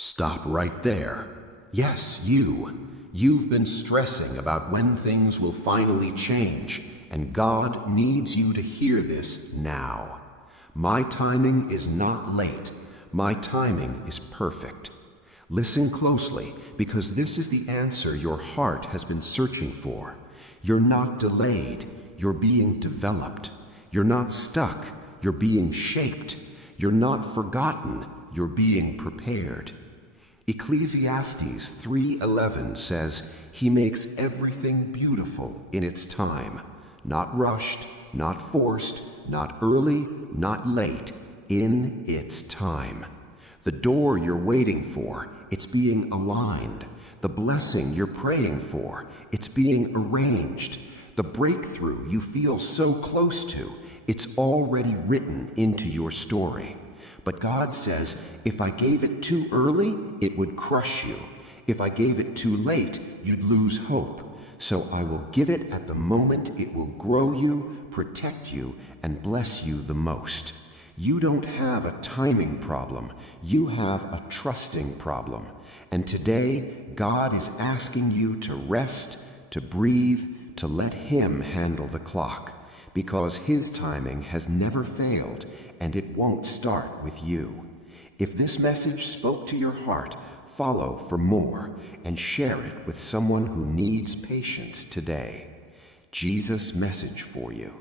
Stop right there. Yes, you. You've been stressing about when things will finally change, and God needs you to hear this now. My timing is not late. My timing is perfect. Listen closely, because this is the answer your heart has been searching for. You're not delayed. You're being developed. You're not stuck. You're being shaped. You're not forgotten. You're being prepared. Ecclesiastes 3:11 says, "He makes everything beautiful in its time, not rushed, not forced, not early, not late, in its time." The door you're waiting for, it's being aligned. The blessing you're praying for, it's being arranged. The breakthrough you feel so close to, it's already written into your story. But God says, if I gave it too early, it would crush you. If I gave it too late, you'd lose hope. So I will give it at the moment it will grow you, protect you, and bless you the most. You don't have a timing problem. You have a trusting problem. And today, God is asking you to rest, to breathe, to let Him handle the clock. Because His timing has never failed, and it won't start with you. If this message spoke to your heart, follow for more and share it with someone who needs patience today. Jesus' message for you.